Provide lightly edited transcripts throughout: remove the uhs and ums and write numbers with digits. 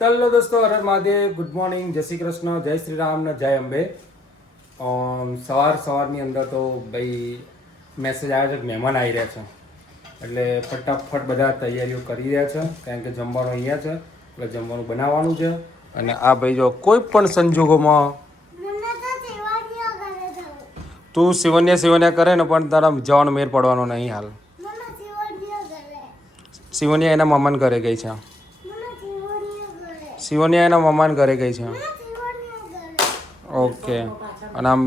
Hello દોસ્તો, હર Mahadev, good morning, જય શ્રી કૃષ્ણ, જય શ્રી રામ ને જય અંબે. સવારની અંદર તો ભાઈ મેસેજ આવ્યો છે કે મહેમાન આવી રહ્યા છે, એટલે ફટાફટ બધા તૈયારીઓ કરી રહ્યા છે, કારણ કે જમવાનું અહીંયા છે, એટલે જમવાનું બનાવવાનું છે. અને આ ભાઈ જો કોઈ પણ સંજોગોમાં તું સિવન્યા કરે ને પણ તારા જવાનો મેર પડવાનો નહીં. હાલ સિવન્યા એના મામાને ઘરે ગઈ છે. સિવન્યા એના મામાને ઘરે ગઈ છે. ઓકે. અને આમ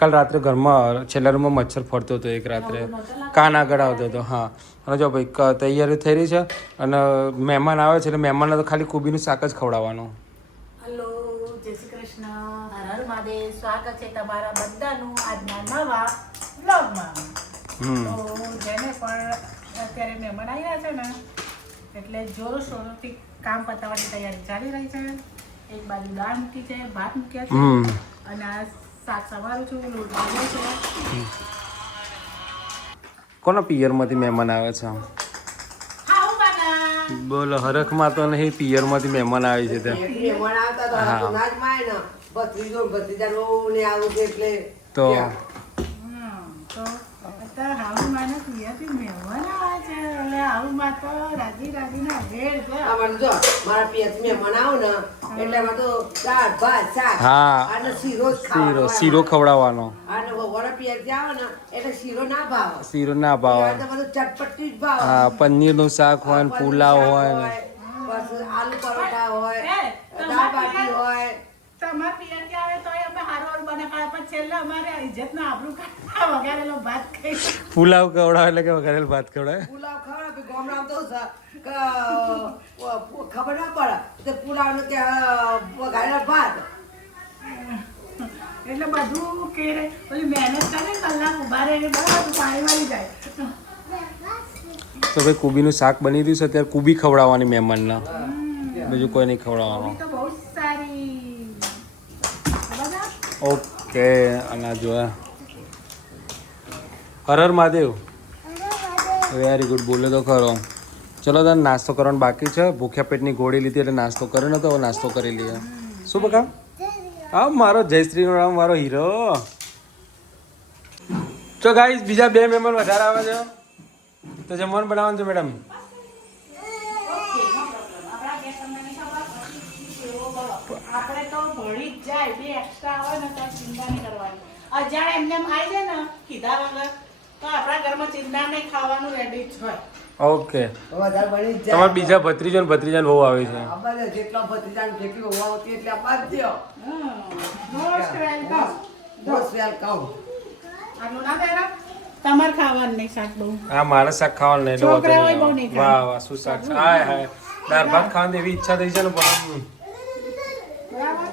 કાલ રાત્રે ઘરમાં છેલ્લા રૂમમાં મચ્છર ફરતો હતો એક રાત્રે, કાન આગળ આવતો હતો. હા, અને જો ભાઈ તૈયારી થઈ રહી છે, અને મહેમાન આવે છે એટલે મહેમાનને તો ખાલી કોબીનું શાક જ ખવડાવવાનું. હેલો, જય શ્રી કૃષ્ણ, હર હર મહાદેવ. સ્વાગત છે તમારા બધાનું આજના નવા બ્લોગમાં. તો જેને પણ અત્યારે મહેમાન આવ્યા છે ને, એટલે જોરશોરથી કામ પતાવવાની તૈયારી ચાલી રહી છે. એક બાજુ દાળ મૂકી છે, ભાત મૂક્યા છે, અને આ શાક સવારું છું, લોટ બાંધ્યો છે. કોના પિયરમાંથી મહેમાન આવે છે? બોલો, હરખમાં તો નહીં, પિયરમાંથી મહેમાન આવે છે તે. તો શીરો ખવડાવવાનો. શીરો ના ભાવે. હા, પનીરનું શાક હોય ને, પુલાવ હોય ને, આલુ પરોઠા હોય, દાળ બાટી હોય. તમાર પિયર કે આવે તો અમે હારો બને પણ છેલ્લે અમારે ઇજ્જતનો આબરૂ કાઢવા વગારેલો ભાત ખાઈ. પુલાવ ખવડાવે એટલે કે વઘારેલ ભાત ખવડાવે. પુલાવ ખવડાવે ગામડામાં તો ખબર ના પડે તો પુલાવ ને ત્યાં વઘારેલા ભાત. એટલે બધું કે ઓલી મહેનત કરે કલાક ઉભા રહે બધું પાણી વાળી જાય. તો ભાઈ કુબીનું શાક બની રહ્યું છે, અત્યારે કુબી ખવડાવવાની મહેમાનને, બીજું કોઈ નહીં ખવડાવવાનું. તો બહુ સારી. ઓકે. અને જોયા હર હર મહાદેવ, વેરી ગુડ. બોલે તો ખરો. ચલો તારે નાસ્તો કરવાનો બાકી છે. ભૂખ્યા પેટની ગોળી લીધી એટલે નાસ્તો કર્યો નતો, હવે નાસ્તો કરી લઈએ. શું બકા? હા, મારો જયશ્રીનો રામ, મારો હીરો. તો ગાઈસ, બીજા 2 મહેમાન વધારે આવે છે, તો જમવાનું બનાવવાનું છે મેડમ. આપણે તો ભળી જ જાય, 2 એક્સ્ટ્રા આવે ને તો ચિંતા નહીં કરવાની. અજાણ એમને આવી જાય ને કીધા વગર તો આપણા ઘરમાં ચિંતા નહીં, ખાવાનું રેડી જ હોય. ઓકે. વધારે બની જ જાય. તમારા બીજા ભત્રીજો ને ભત્રીજાને બહુ આવે છે. અમારે જેટલા ભત્રીજા જેટલી હોવા આવતી એટલે આપવા જ દો. Most welcome. Most welcome. આટલું ના દેરા તમાર ખાવાનું નહીં શાક બહુ. હા, મારે શાક ખાવાનું નહીં. છોકરા હોય બહુ નહીં ખાય. વાહ વાહ, શું શાક છે. હાય હાય, દાળ ભાત ખાવાની એવી ઈચ્છા થઈ છે ને, પણ બરાબર.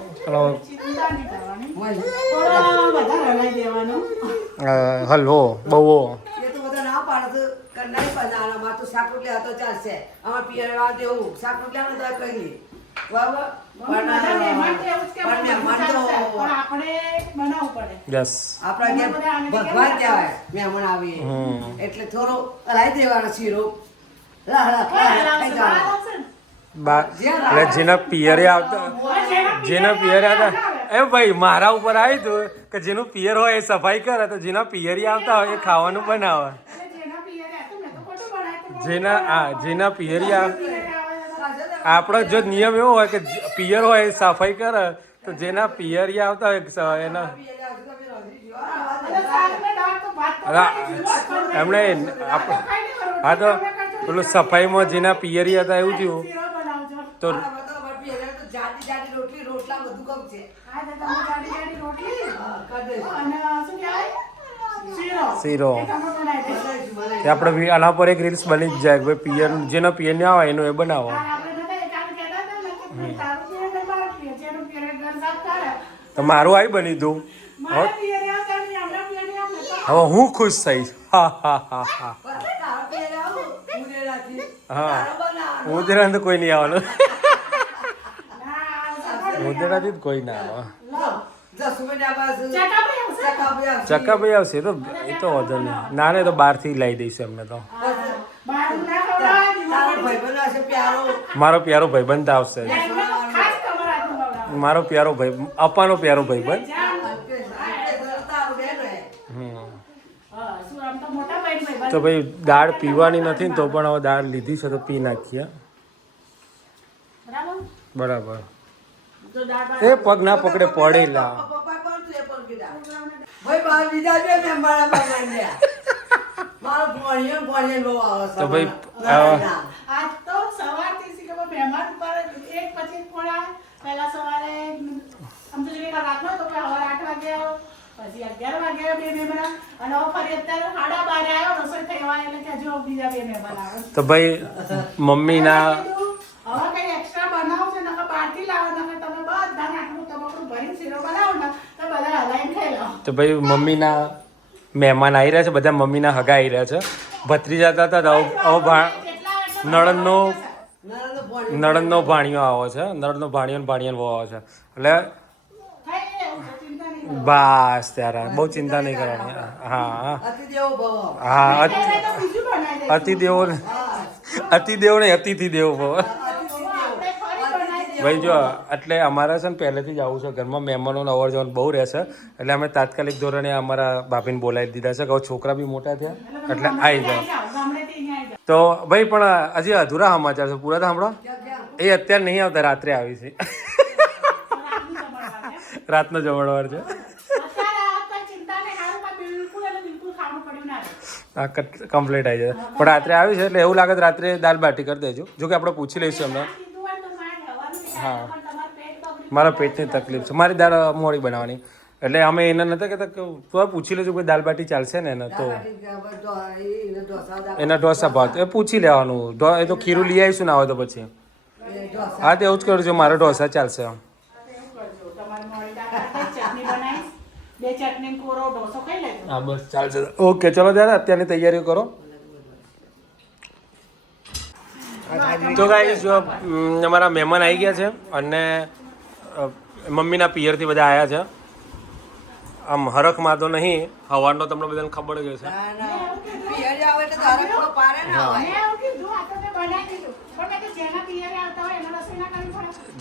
ચિંતા નહીં કરવાની. થોડો વધારે હલાઈ દેવાનો. હલવો બહુ. એ તો બધા ના પાડે તો કંડાઈ બનાવવાના. માં તો શાક રોટલી હતો ચાલશે. અમાર પિયરવા દેવું શાક રોટલી આપણે તો કહી દઈએ. બરાબર. બધા મહેમાન તો એવું જ કે પણ મહેમાન તો પણ આપણે બનાવવું પડે. યસ. આપણા ઘેર ભગવાન કહેવાય મહેમાન આવીએ એટલે થોડો હલાઈ દેવાનો શીરો. એટલે જેના પિયરે આવતા, જેના પિયરે આવતા, એ ભાઈ મારા ઉપર આવ્યું હતું કે જેનું પિયર હોય એ સફાઈ કરે, તો જેના પિયરી આવતા હોય એ ખાવાનું બનાવે. જેના પિયરી આપણો જો નિયમ એવો હોય કે પિયર હોય એ સફાઈ કરે, તો જેના પિયરી આવતા હોય એના એમણે હા, તો પેલું સફાઈમાં જેના પિયરી હતા એવું થયું તો શીરો. આપણે આના પર એક રીલ્સ બની જ જાય, ભાઈ પિયર જેનો પિયર ના આવે એનું એ બનાવો. તો મારું આવી બની તું. હવે હું ખુશ થઈશ. હા હા હા હા હા. ઉધેરા તો કોઈ નહીં આવવાનું. ઉધેરાથી જ કોઈ ના આવે. ચકાભાઈ આવશે તો એ તો વધુ નહીં. ના ને તો બહારથી લાવી દઈશું એમને તો. ભાઈ મારો પ્યારો ભાઈબંધ આવશે એમને તો ખાસ કમર આટલું ખવડાવો. મારો પ્યારો ભાઈ અપાનો પ્યારો ભાઈબંધ હા, શું આમ તો મોટા ભાઈ તો ભાઈ દાળ પીવાની નથી ને તો પણ હવે દાળ લીધી છે તો પી નાખીએ બરાબર? બરાબર જો દાળ ભાત એ પગ ના પકડે પડેલા ભાઈ બહાર બીજા બે મહેમાન મારો ભણીએ લો આવે તો ભાઈ આજ તો સવારથી શી ખબર મહેમાન પર એક પછી થોડા પહેલા સવારે આમ તો જોઈએ કે રાતનો તો કે સવારે 8 વાગે આવ્યો, પછી 11 વાગે આવ્યો બે મહેમાન, અને હવે ફરી અત્યારે 12:30 આવ્યો રસોઈ થઈ હોય એટલે કે હજુ બીજા બે મહેમાન આવે. તો ભાઈ મમ્મીના હવે કઈ એક્સ્ટ્રા બનાવો છે નકર બહારથી લાવો, નકર તમે બધા આટલું તમાકડું ભરીને શીરો બનાવો ને તો બધા હલાઈને ખાઈ લો. તો ભાઈ મમ્મીના મહેમાન આવી રહ્યા છે, બધા મમ્મીના હગા આવી રહ્યા છે. ભત્રીજા હતા તો નળનનો નળનનો ભાણિયો આવો છે, નળનો ભાણિયો ને ભાણિયાનો વહુ આવે છે એટલે બસ ત્યારે બહુ ચિંતા નહીં કરવાની. હા હા અતિદેવો અતિદેવો નહીં અતિથિ દેવો ભવ. ભાઈ જો એટલે અમારે છે ને પહેલેથી જ આવું છે, ઘરમાં મહેમાનોનો અવર જવર બહુ રહેશે એટલે અમે તાત્કાલિક ધોરણે અમારા ભાભીને બોલાવી દીધા છે કે હવે છોકરા બી મોટા થયા એટલે આવી જાઓ. તો ભાઈ પણ હજી અધૂરા સમાચાર છે, પૂરા સાંભળો. એ અત્યારે નહીં આવતા, રાત્રે આવી છે. રાતનો જમણવાર છે. હા કમ્પ્લીટ આવી જાય પણ રાત્રે આવી છે એટલે એવું લાગે તો રાત્રે દાલ બાટી કરી દેજો. જો કે આપણે પૂછી લઈશું હમણાં. હા મારા પેટની તકલીફ છે, મારી દાળ મોડી બનાવવાની એટલે અમે એને નતા કહેતા કે તો પૂછી લેજો કે દાલ બાટી ચાલશે ને એને તો એના ઢોસા ભાત એ પૂછી લેવાનું. એ તો ખીરું લઈ આવીશું ના આવે તો પછી. હા તો એવું જ કરું છું, મારો ઢોસા ચાલશે. હા બસ ચાલશે. ઓકે ચલો ત્યારે અત્યારની તૈયારીઓ કરો. તો ગાઈસ જો અમારા મહેમાન આવી ગયા છે અને મમ્મીના પિયરથી બધા આવ્યા છે. આમ હરખમાં તો નહીં, હવાનો તમને બધાને ખબર જ હશે.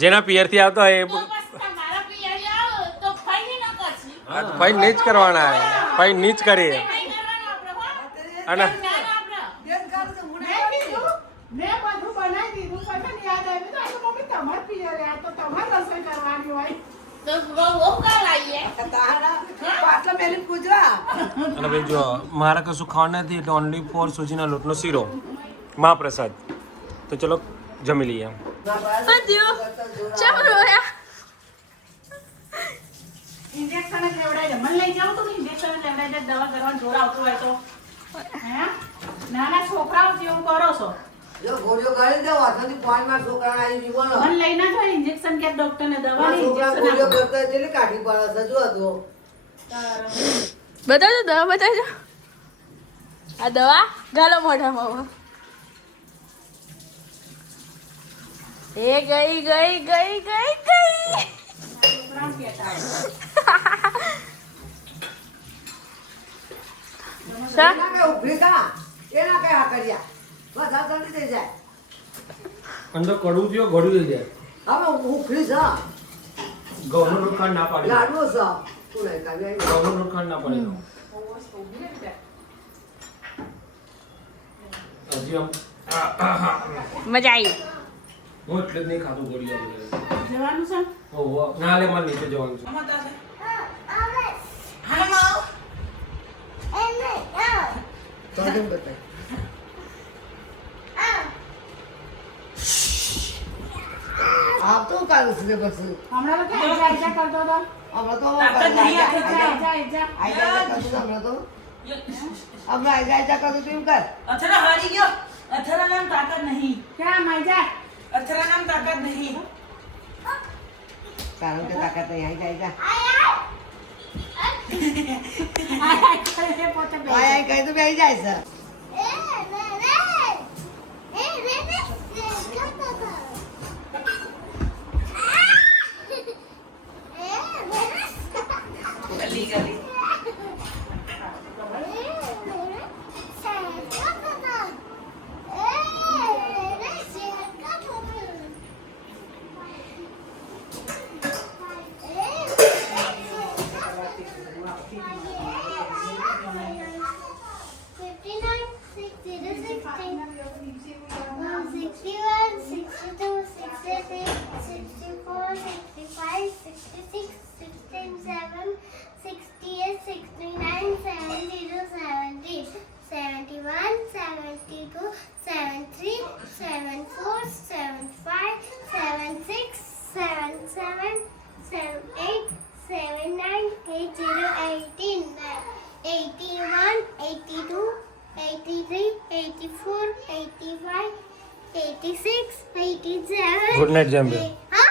જેના પિયરથી આવતા હોય એ ભાઈ નહીં જ કરવાના, ભાઈ નહીં જ કરીએ. અને અને ભાઈ જો મારે કશું ખાવા નથી એટલે ઓનલી ફોર સુજીના લોટનો શીરો મહાપ્રસાદ. તો ચલો જમી લઈએ. ઇન્જેક્શન જ લેવડાવી દે. મને લઈ જાવ તો ઇન્જેક્શન જ લેવડાવી દે, દવા કરવાનું જોર આવતું હોય તો. હે નાના છોકરાઓ જેવું કરો છો. મને લઈ ના જાય ઇન્જેક્શન કે ડોક્ટર ને દવા ને ઇન્જેક્શન બતાવજો દવા બતાવજો. આ દવા ગાલો મોઢામાં. એ ગઈ ગઈ ગઈ ગઈ ગઈ. અંદર કડવું થયો ઘડું થઈ જાય. ઘઉંનો લોટ ખાંડ ના પાડી. ઘઉંનો લોટ ખાંડ ના પાડી. હજી આમ મજા આવી. હું એટલે જ નહીં ખાતું ગોળી જવાનું છે. ના લે મારે નીચે જવાનું છે. આપ તો કાલ છે પછી હમણાં તો આજા આજા કરતો હતો. હમણાં તો આજા આજા કરતો તું કર અથરા હારી ગયો. અથરા નામ તાકાત નહીં. ક્યાં માજા અથરા નામ તાકાત નહીં. કારણ કે તાકાત નહીં આવી જાય પોતે આય કઈ તો બેસી જાય છે ગલી ગલી. 64, 65, 66, 67, 68, 69, 70, 70, 71, 72, 73, 74, 75, 76, 77, 78, 79, 80, 18, 81, 82, 83, 84, 85, 86, 87. Good night, Jambe. हाँ?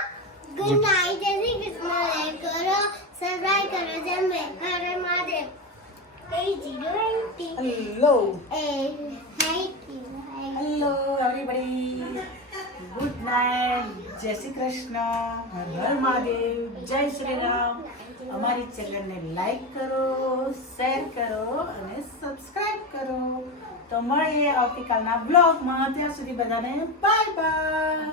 Good night, जय श्री कृष्ण लाइक करो, सब्सक्राइब करो, जम्बे हर हर Mahadev. 80, hello 80. Hello everybody good night જય શ્રી કૃષ્ણ હર હર મહાદેવ જય શ્રી રામ અમારી ચેનલને લાઈક કરો શેર કરો અને સબસ્ક્રાઇબ કરો તો મળીએ આવતીકાલના બ્લોગમાં ત્યાં સુધી બધાને બાય બાય